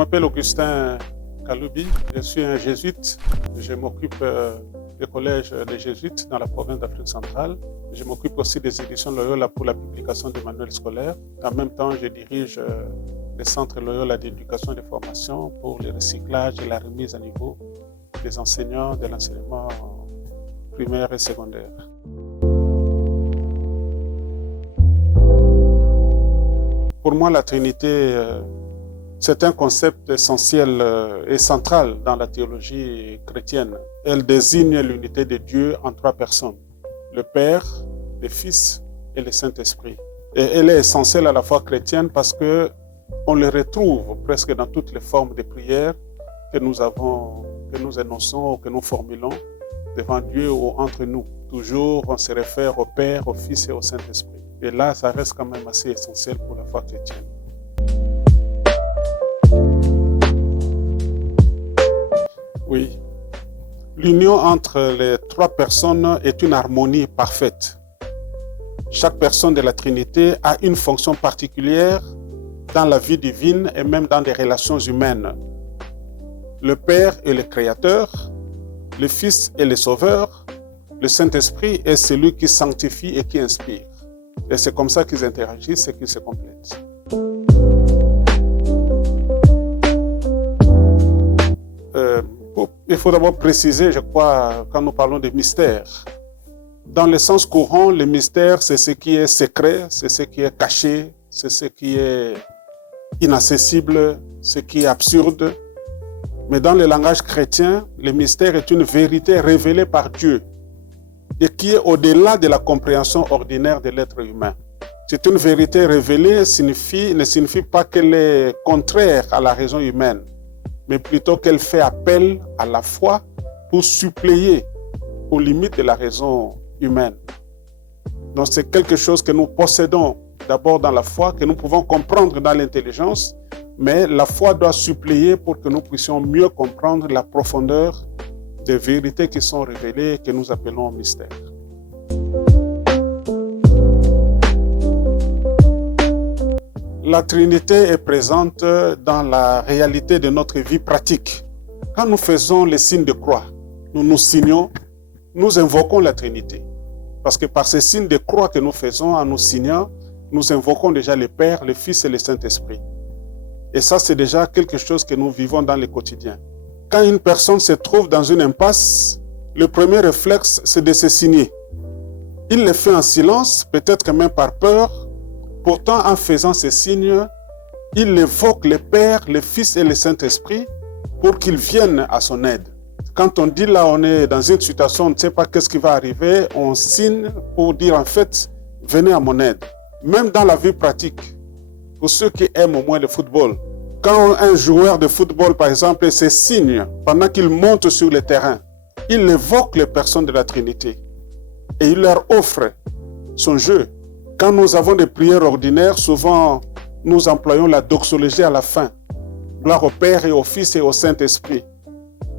m'appelle Augustin Kaloubi, je suis un jésuite. Je m'occupe du collège des jésuites dans la province d'Afrique centrale. Je m'occupe aussi des éditions Loyola pour la publication des manuels scolaires. En même temps, je dirige le centre Loyola d'éducation et de formation pour le recyclage et la remise à niveau des enseignants de l'enseignement primaire et secondaire. Pour moi, la Trinité, c'est un concept essentiel et central dans la théologie chrétienne. Elle désigne l'unité de Dieu en trois personnes, le Père, le Fils et le Saint-Esprit. Et elle est essentielle à la foi chrétienne parce qu'on le retrouve presque dans toutes les formes de prière que nous énonçons ou que nous formulons devant Dieu ou entre nous. Toujours, on se réfère au Père, au Fils et au Saint-Esprit. Et là, ça reste quand même assez essentiel pour la foi chrétienne. Oui, l'union entre les trois personnes est une harmonie parfaite. Chaque personne de la Trinité a une fonction particulière dans la vie divine et même dans des relations humaines. Le Père est le Créateur, le Fils est le Sauveur, le Saint-Esprit est celui qui sanctifie et qui inspire. Et c'est comme ça qu'ils interagissent et qu'ils se complètent. Il faut d'abord préciser, je crois, quand nous parlons de mystère. Dans le sens courant, le mystère, c'est ce qui est secret, c'est ce qui est caché, c'est ce qui est inaccessible, ce qui est absurde. Mais dans le langage chrétien, le mystère est une vérité révélée par Dieu et qui est au-delà de la compréhension ordinaire de l'être humain. C'est une vérité révélée, ne signifie pas qu'elle est contraire à la raison humaine, mais plutôt qu'elle fait appel à la foi pour suppléer aux limites de la raison humaine. Donc c'est quelque chose que nous possédons d'abord dans la foi, que nous pouvons comprendre dans l'intelligence, mais la foi doit suppléer pour que nous puissions mieux comprendre la profondeur des vérités qui sont révélées et que nous appelons mystère. La Trinité est présente dans la réalité de notre vie pratique. Quand nous faisons les signes de croix, nous nous signons, nous invoquons la Trinité. Parce que par ces signes de croix que nous faisons en nous signant, nous invoquons déjà le Père, le Fils et le Saint-Esprit. Et ça, c'est déjà quelque chose que nous vivons dans le quotidien. Quand une personne se trouve dans une impasse, le premier réflexe, c'est de se signer. Il le fait en silence, peut-être même par peur. Pourtant, en faisant ces signes, il évoque le Père, le Fils et le Saint-Esprit pour qu'ils viennent à son aide. Quand on dit là, on est dans une situation, on ne sait pas qu'est-ce qui va arriver, on signe pour dire en fait, venez à mon aide. Même dans la vie pratique, pour ceux qui aiment au moins le football, quand un joueur de football, par exemple, se signe pendant qu'il monte sur le terrain, il évoque les personnes de la Trinité et il leur offre son jeu. Quand nous avons des prières ordinaires, souvent nous employons la doxologie à la fin. Gloire au Père et au Fils et au Saint-Esprit.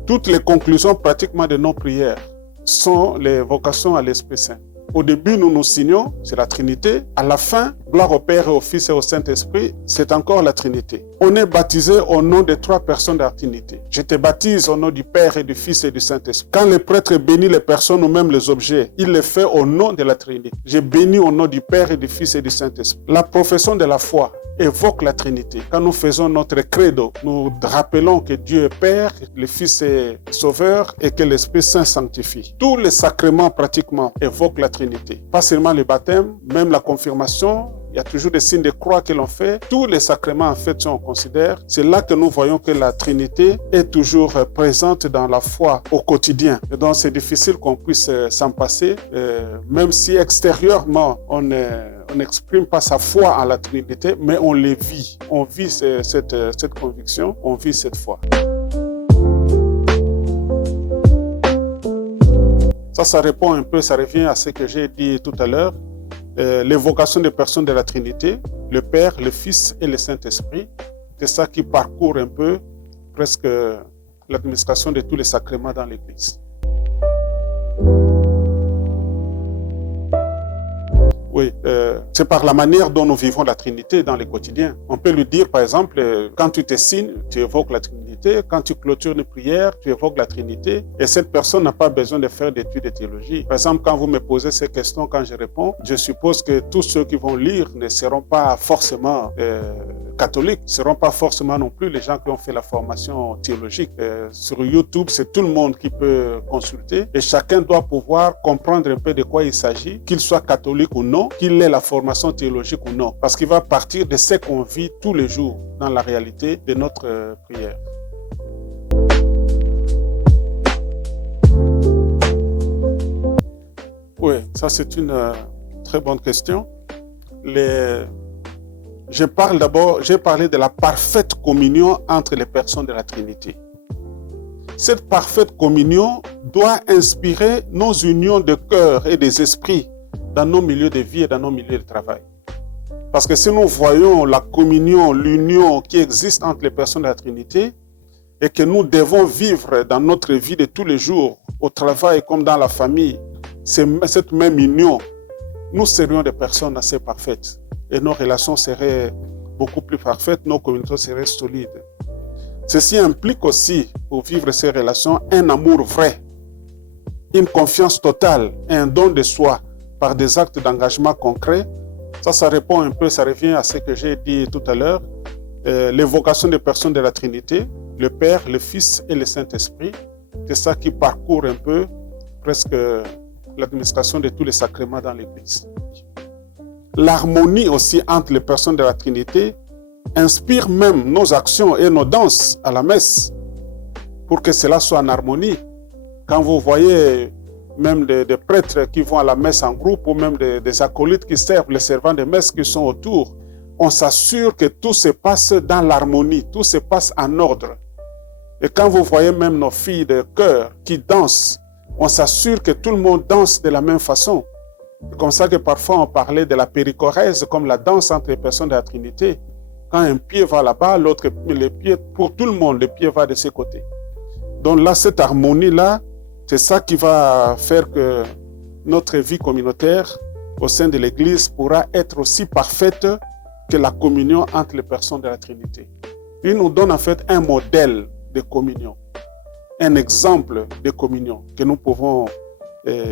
Toutes les conclusions pratiquement de nos prières sont les vocations à l'Esprit Saint. Au début, nous nous signons, c'est la Trinité. À la fin, gloire au Père et au Fils et au Saint-Esprit, c'est encore la Trinité. On est baptisé au nom des trois personnes de la Trinité. Je te baptise au nom du Père et du Fils et du Saint-Esprit. Quand le prêtre bénit les personnes ou même les objets, il le fait au nom de la Trinité. Je bénis au nom du Père et du Fils et du Saint-Esprit. La profession de la foi évoque la Trinité. Quand nous faisons notre credo, nous rappelons que Dieu est Père, le Fils est Sauveur et que l'Esprit Saint sanctifie. Tous les sacrements pratiquement évoquent la Trinité. Pas seulement le baptême, même la confirmation, il y a toujours des signes de croix que l'on fait. Tous les sacrements, en fait, si on considère, c'est là que nous voyons que la Trinité est toujours présente dans la foi au quotidien. Et donc, c'est difficile qu'on puisse s'en passer, même si extérieurement, on n'exprime pas sa foi en la Trinité, mais on les vit. On vit cette conviction, on vit cette foi. Ça répond un peu, ça revient à ce que j'ai dit tout à l'heure. L'évocation des personnes de la Trinité, le Père, le Fils et le Saint-Esprit. C'est ça qui parcourt un peu presque l'administration de tous les sacrements dans l'Église. Oui, c'est par la manière dont nous vivons la Trinité dans le quotidien. On peut lui dire, par exemple, quand tu te signes, tu évoques la Trinité. Quand tu clôtures une prière, tu évoques la Trinité. Et cette personne n'a pas besoin de faire d'études de théologie. Par exemple, quand vous me posez ces questions, quand je réponds, je suppose que tous ceux qui vont lire ne seront pas forcément catholiques, ne seront pas forcément non plus les gens qui ont fait la formation théologique. Sur YouTube, c'est tout le monde qui peut consulter et chacun doit pouvoir comprendre un peu de quoi il s'agit, qu'il soit catholique ou non, qu'il ait la formation théologique ou non, parce qu'il va partir de ce qu'on vit tous les jours dans la réalité de notre prière. Oui, ça c'est une très bonne question. J'ai parlé de la parfaite communion entre les personnes de la Trinité. Cette parfaite communion doit inspirer nos unions de cœur et des esprits dans nos milieux de vie et dans nos milieux de travail. Parce que si nous voyons la communion, l'union qui existe entre les personnes de la Trinité et que nous devons vivre dans notre vie de tous les jours, au travail comme dans la famille, cette même union, nous serions des personnes assez parfaites et nos relations seraient beaucoup plus parfaites, nos communautés seraient solides. Ceci implique aussi, pour vivre ces relations, un amour vrai, une confiance totale, un don de soi par des actes d'engagement concrets. Ça répond un peu, ça revient à ce que j'ai dit tout à l'heure, l'évocation des personnes de la Trinité, le Père, le Fils et le Saint-Esprit. C'est ça qui parcourt un peu presque l'administration de tous les sacrements dans l'Église. L'harmonie aussi entre les personnes de la Trinité inspire même nos actions et nos danses à la messe pour que cela soit en harmonie. Quand vous voyez même des prêtres qui vont à la messe en groupe ou même des acolytes qui servent, les servants de messe qui sont autour, on s'assure que tout se passe dans l'harmonie, tout se passe en ordre. Et quand vous voyez même nos filles de chœur qui dansent, on s'assure que tout le monde danse de la même façon. C'est comme ça que parfois on parlait de la périchorèse comme la danse entre les personnes de la Trinité. Quand un pied va là-bas, l'autre, le pied, pour tout le monde, le pied va de ses côtés. Donc là, cette harmonie-là, c'est ça qui va faire que notre vie communautaire au sein de l'Église pourra être aussi parfaite que la communion entre les personnes de la Trinité. Il nous donne en fait un modèle de communion, un exemple de communion que nous pouvons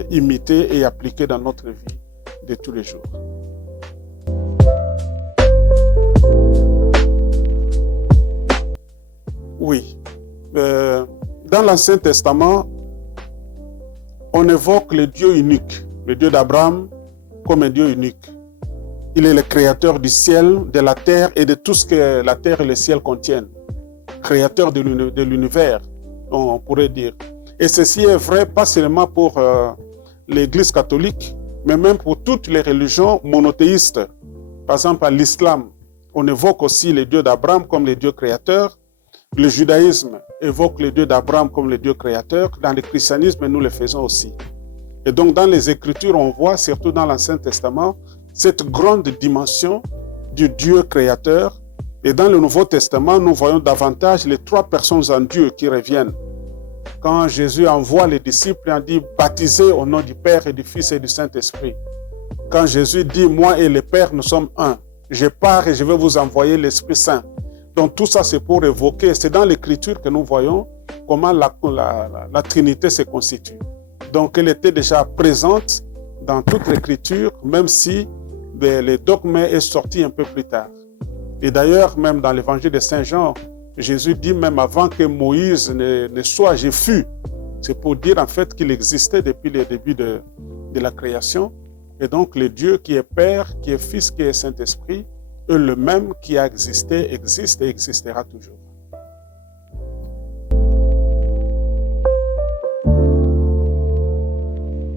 imiter et appliquer dans notre vie de tous les jours. Oui, dans l'Ancien Testament, on évoque le Dieu unique, le Dieu d'Abraham comme un Dieu unique. Il est le créateur du ciel, de la terre et de tout ce que la terre et le ciel contiennent. Créateur de l'univers, on pourrait dire. Et ceci est vrai pas seulement pour l'Église catholique, mais même pour toutes les religions monothéistes. Par exemple, à l'islam, on évoque aussi le Dieu d'Abraham comme le Dieu créateur. Le judaïsme évoque le Dieu d'Abraham comme le Dieu créateur. Dans le christianisme, nous le faisons aussi. Et donc, dans les Écritures, on voit, surtout dans l'Ancien Testament, cette grande dimension du Dieu créateur. Et dans le Nouveau Testament, nous voyons davantage les trois personnes en Dieu qui reviennent. Quand Jésus envoie les disciples, il dit « Baptisez au nom du Père et du Fils et du Saint-Esprit ». Quand Jésus dit « Moi et le Père, nous sommes un. Je pars et je vais vous envoyer l'Esprit Saint ». Donc tout ça, c'est pour évoquer, c'est dans l'Écriture que nous voyons comment la Trinité se constitue. Donc elle était déjà présente dans toute l'Écriture, même si le dogme est sorti un peu plus tard. Et d'ailleurs, même dans l'Évangile de Saint Jean, Jésus dit même avant que Moïse ne soit, je fus. C'est pour dire en fait qu'il existait depuis le début de la création. Et donc le Dieu qui est Père, qui est Fils, qui est Saint-Esprit, le même qui a existé, existe et existera toujours.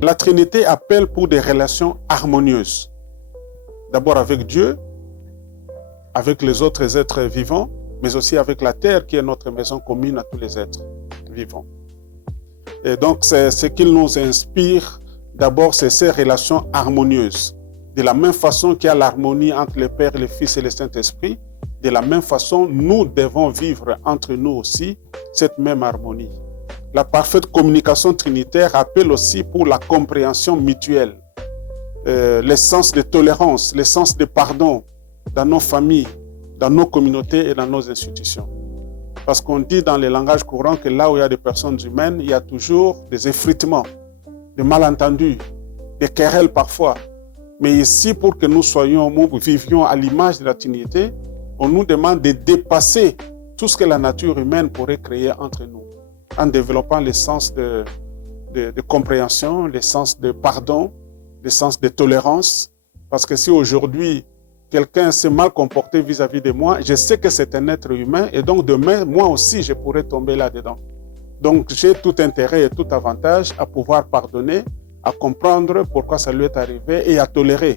La Trinité appelle pour des relations harmonieuses. D'abord avec Dieu, avec les autres êtres vivants, mais aussi avec la terre qui est notre maison commune à tous les êtres vivants. Et donc, c'est ce qu'il nous inspire. D'abord, c'est ces relations harmonieuses. De la même façon qu'il y a l'harmonie entre le Père, le Fils et le Saint-Esprit, de la même façon, nous devons vivre entre nous aussi cette même harmonie. La parfaite communication trinitaire appelle aussi pour la compréhension mutuelle. l'essence de tolérance, l'essence de pardon dans nos familles, dans nos communautés et dans nos institutions. Parce qu'on dit dans les langages courants que là où il y a des personnes humaines, il y a toujours des effritements, des malentendus, des querelles parfois. Mais ici, pour que nous vivions à l'image de la Trinité, on nous demande de dépasser tout ce que la nature humaine pourrait créer entre nous, en développant le sens de compréhension, le sens de pardon, le sens de tolérance. Parce que si aujourd'hui, quelqu'un s'est mal comporté vis-à-vis de moi, je sais que c'est un être humain et donc demain, moi aussi, je pourrais tomber là-dedans. Donc, j'ai tout intérêt et tout avantage à pouvoir pardonner, à comprendre pourquoi ça lui est arrivé et à tolérer.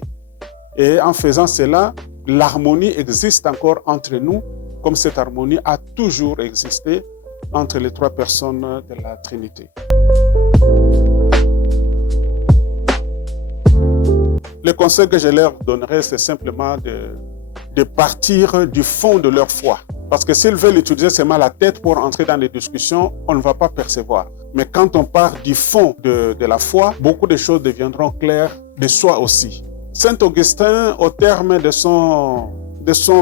Et en faisant cela, l'harmonie existe encore entre nous, comme cette harmonie a toujours existé entre les trois personnes de la Trinité. Le conseil que je leur donnerais, c'est simplement de partir du fond de leur foi. Parce que s'ils veulent utiliser seulement la tête pour entrer dans les discussions, on ne va pas percevoir. Mais quand on part du fond de la foi, beaucoup de choses deviendront claires de soi aussi. Saint Augustin, au terme de son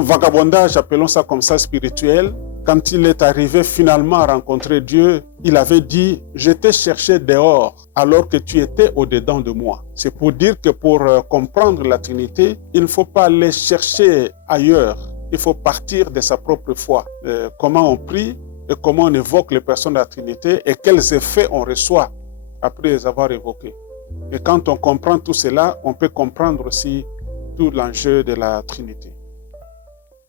vagabondage, appelons ça comme ça, spirituel, quand il est arrivé finalement à rencontrer Dieu, il avait dit « Je t'ai cherché dehors alors que tu étais au-dedans de moi ». C'est pour dire que pour comprendre la Trinité, il ne faut pas aller chercher ailleurs. Il faut partir de sa propre foi. Comment on prie et comment on évoque les personnes de la Trinité et quels effets on reçoit après les avoir évoqués. Et quand on comprend tout cela, on peut comprendre aussi tout l'enjeu de la Trinité.